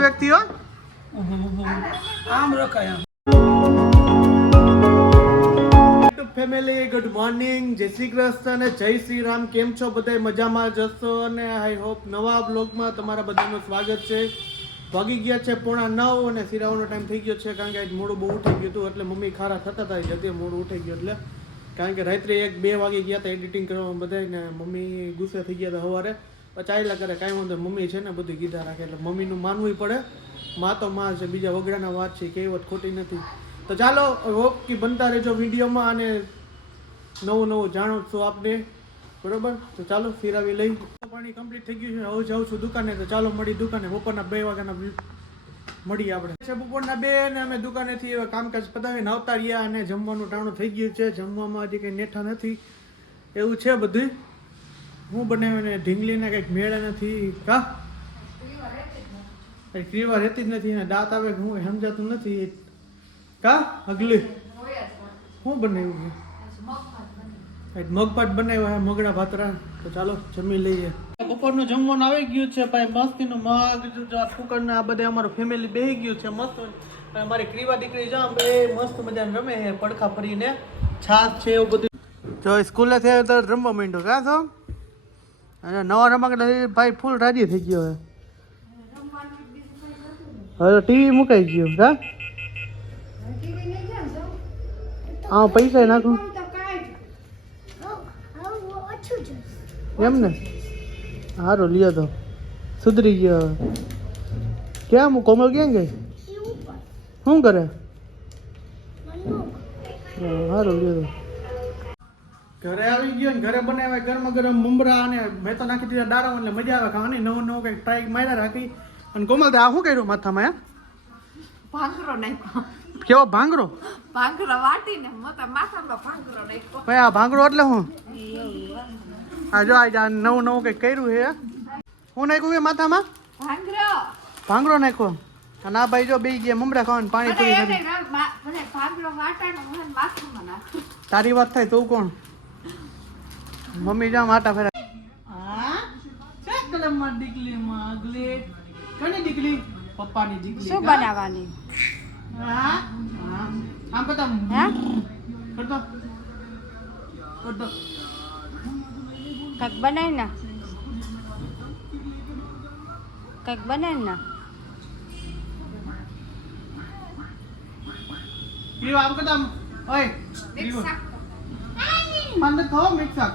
વ્યક્તિઓ? આમ રખાય ફેમિલી ગુડ મોર્નિંગ જય શ્રી કૃષ્ણ અને જય શ્રી રામ. કેમ છો બધા મજામાં જશો અને આઈ હોપ નવા બ્લોગમાં તમારા બધાનું સ્વાગત છે. ભાગી ગયા છે પોણા નવ અને સિરાવાનો ટાઈમ થઈ ગયો છે કારણ કે આજ મોડું બહુ ઉઠી ગયું હતું એટલે મમ્મી ખારા થતા હતા જતી મોડું ઉઠી ગયું એટલે. કારણ કે રાત્રે એક બે વાગે ગયા હતા એડિટિંગ કરવામાં બધા ને મમ્મી ગુસ્સે થઈ ગયા હતા સવારે. ચાલ્યા કરે કાંઈ વાંધો મમ્મી છે ને બધું કીધા રાખે. એટલે મમ્મીનું માનવું પડે. માં તો માં છે, બીજા વગડાના વાત છે, કહેવત ખોટી નથી. તો ચાલો હોપ કે બનતા રહેજો વિડીયોમાં અને નવું નવું જાણો છો આપને. બરોબર? તો ચાલો, ફિરાવી લઈ. પાણી કમ્પ્લીટ થઈ ગયું છે. હવે જાઉં છું દુકાને. તો ચાલો, મળી દુકાને. બપોરના બે વાગ્યાના મળીએ આપણે. છે બપોરના બે ને અમે દુકાનેથી એવા કામકાજ પતાવીને આવતા રહ્યા અને જમવાનું ટાણું થઈ ગયું છે. જમવામાં હજી કંઈ નેઠા નથી. એવું છે બધું હું બનાવ્યું ને ઢીંગલીને કંઈક મેળે નથી, કા? કંઈ ક્રીવા રહેતી જ નથી અને દાંત આવે હું સમજાતું નથી કા? અગલી હું બનાવ્યું છે? મગપાટ બનાવ્યો હે મગડા ભાતરા. તો ચાલો, જમી લઈએ. બપોરનું જમવાનું આવી ગયું છે, ભાઈ, મસ્તીનું મગ કુકર ને આ બધે અમારું ફેમિલી બેહી ગયું છે, મસ્ત. અમારી મારી ક્રીવા દીકરી જો બે મસ્ત મજાને રમે પડખા ફરીને છાશ છે, એવું બધું. જો સ્કૂલે થયા તો રમવા માંડ્યો, કા છો? અને નવા રમકડા ભાઈ ફૂલ રાજી થઈ ગયો હવે. હવે ટીવી મુકાઈ ગયું હા હા પૈસા નાખું. એમ ને સારું લ્યો તો. સુધરી ગયો હવે. ક્યાં કોમલ ક્યાં ગઈ? શું કરે? સારું લ્યો તો. ઘરે આવી ગયો ને ઘરે બનાવ્યા ગરમ ગરમ મુમરા અને મેં તો નાખી દીધા દારા એટલે મજા આવે ખાવાની. નવું નવું કંઈક ટ્રાય માર્યા રાખી. અને કોમલ આ શું કર્યું માથામાં હે ભાંગરો નાખ્યો. કેવો ભાંગરો? ભાંગરો વાટીને માથામાં ભાંગરો નાખ્યો. ભાઈ આ ભાંગરો એટલે શું આ જો આ નવું નવું કંઈક કર્યું છે હું? નાખ્યું છે માથામાં? ભાંગરો. ભાંગરો નાખ્યો. અને આ ભાઈ જો બે ગયા મમરા ખાવાનું પાણી પૂરી ભાંગરો વાટાનો માથામાં તારી વાત થાય તું કોણ? મમ્મી જામ આટા ફેરા. હા? છે કલમમાં દીકલીમાં અગલી કની દીકલી? પપ્પાની દીકલી શું બનાવવાની? હા? હા આમ કરતો હે? કરતો. કરતો. કક બનાવી ના. કંઈક બનાવી ના. પીવા આમ કરતો ઓય મિક્સ માન નથી ખાવા મિક્સ શાક.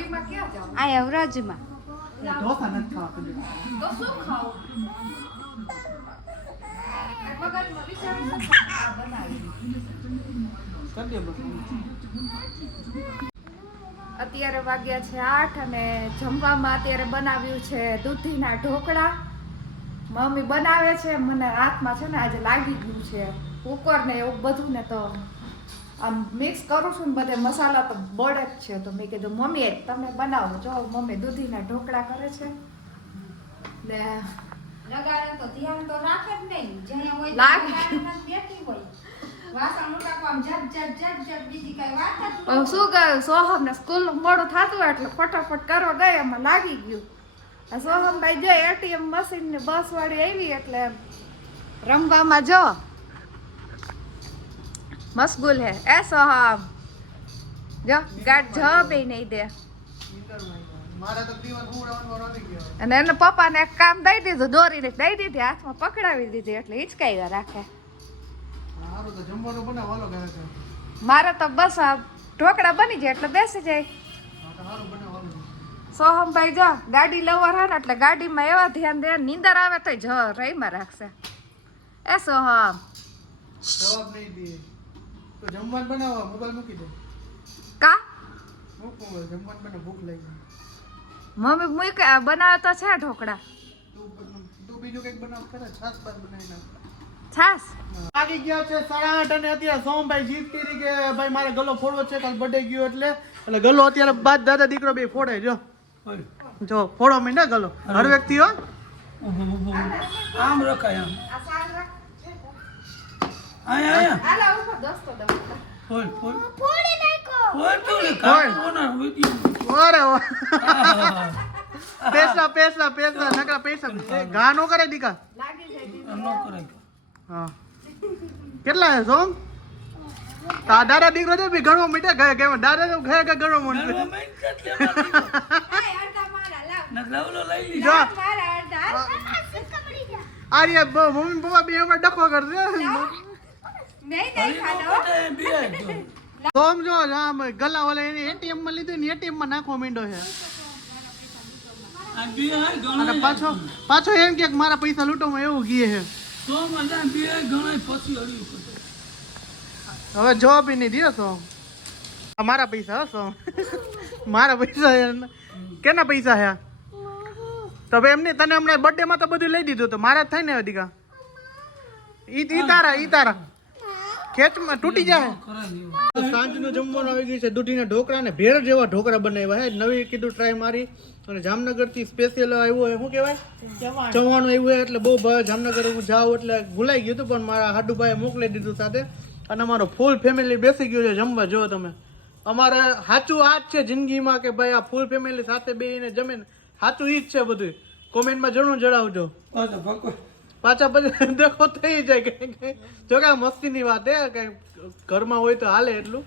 અહીંયા વ્રજમાં ગયું ઢોસા નથી ખાવા તો શું દે. અત્યારે વાગ્યા છે આઠ અને જમવામાં અત્યારે બનાવ્યું છે દૂધીના ઢોકળા. મમ્મી બનાવે છે મને હાથમાં છે ને આજે લાગી ગયું છે. કુકર ને એવું બધું ને તો આમ મિક્સ કરું છું ને બધે મસાલા તો બળ જ છે. તો મેં કીધું મમ્મી તમે બનાવો. જો મમ્મી દૂધીના ઢોકળા કરે છે. ને લગાડે તો ધ્યાન તો રાખે જ નહીં. જ્યાં હોય લાગે. બેઠી હોય. શું કહ્યું સોહમ ને સ્કૂલ મોડું થતું એટલે ફટાફટ કરવા ગયા એમાં લાગી ગયું. સોહમ ભાઈ જો એટીએમ મશીન ને બસ વાળી આવી એટલે રમવામાં જો. મશગુલ હે. એ સોહમ જો ગાડ જ બે નહીં દે. અને એને પપ્પાને એક કામ દઈ દીધું દોરીને દઈ દીધી હાથમાં પકડાવી દીધી એટલે હિચકાઈ રાખે. મારે તો બસ આ ઢોકળા બની જાય એટલે બેસી જાય. સોહમભાઈ જો ગાડી લવર હે ને એટલે ગાડીમાં એવા ધ્યાન દે નીંદર આવે તો જ રહીમાં રાખશે. એ સોહમ જવાબ નહીં દે. તો જમવાનું બનાવવા મોબાઈલ મૂકી દે. કા? મૂકું જમવાનું બને ભૂખ લાગી મમ્મી મૂક બનાવે તો છે ઢોકળા. તું બીજું કંઈક બનાવ કરે છાસ બાસ બનાવી નાખ. છાસ ગયા છે સાડા આઠ અને અત્યારે સોમભાઈ જીત કરી કે ભાઈ મારે ગલો ફોડવો છે કાલ બર્થડે ગયો એટલે. એટલે ગલો અત્યારે બાદ દાદા દીકરો બે ફોડે જો. જો ફોડો મીંડા ગલો. હર વ્યક્તિ હો આમ રખાય આમ. આ સાલ રાખ. આયા આયા આલા ઉપર દસ્તો વિડિયો પૈસા પૈસા પૈસા નકરા પૈસા એ નો કરે દીકા લાગી જાય દીદી. ન હા કેટલા હે સોંગ તા દાદા દીકરો છે બી ઘણો મીઠા ગયા કે દાદા તો ગયા કે ઘણો મોટો મારવા માંડ કે એટલે મારી આય અડધા મારા લાવ ન લાવલો લઈ લી જો મારા અડધા આર્ય મમ્મી પપ્પા બે હમણાં ડખો કરશે નહીં નહીં ખાધો. બધા બે જો સોમ જો આમ ગલા ઓલે એની એટીએમમાં લીધું ને એટીએમમાં નાખવા માંડ્યો છે. અને પાછો પાછો એમ કે મારા પૈસા લૂંટોમાં એવું ગીએ છે. હવે જવાબ નહીં દે તો? મારા પૈસા હશો મારા પૈસા કેના પૈસા હે તો એમને તને હમણાં બર્થડે માં તો બધું લઈ દીધું તો મારા જ થાય ને અધિકા ઈ તારા ઈ તારા. ખેંચમાં તૂટી જાય. સાંજનું જમવાનું આવી ગયું છે દૂધીના ઢોકળા ને ભેળ જેવા ઢોકળા બનાવ્યા છે. નવી કીધું ટ્રાય મારી અને જામનગરથી સ્પેશિયલ આવ્યું હોય શું કહેવાય? જમવાનું આવ્યું હોય એટલે બહુ ભાવે. જામનગર હું જાઉં એટલે ભૂલાઈ ગયું હતું પણ મારા હાડુભાઈએ મોકલી દીધું સાથે. અને અમારો ફૂલ ફેમિલી બેસી ગયું છે જમવા જો તમે. અમારે સાચું આ જ છે જિંદગીમાં કે ભાઈ આ ફૂલ ફેમિલી સાથે બેસીને જમે ને સાચું ઈ જ છે બધું કોમેન્ટમાં જરૂર જણાવજો. પાછા પછી દેખો થઈ જાય કઈ જો કે આ મસ્તીની વાત હે કે ઘરમાં હોય તો હાલે એટલું.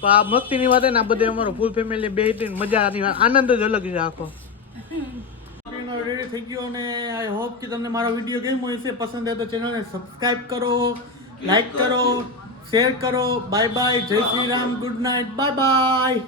પણ આ મસ્તીની વાત ને, આ બધે અમારો ફૂલ ફેમિલી બે મજા આની આનંદ જ અલગ છે આખો. રેડી થઈ ગયો અને આઈ હોપ કે તમને મારો વીડિયો ગેમ હોય છે પસંદ આવે તો ચેનલને સબસ્ક્રાઇબ કરો લાઈક કરો શેર કરો. Bye bye Jai Shri Ram. Good night bye bye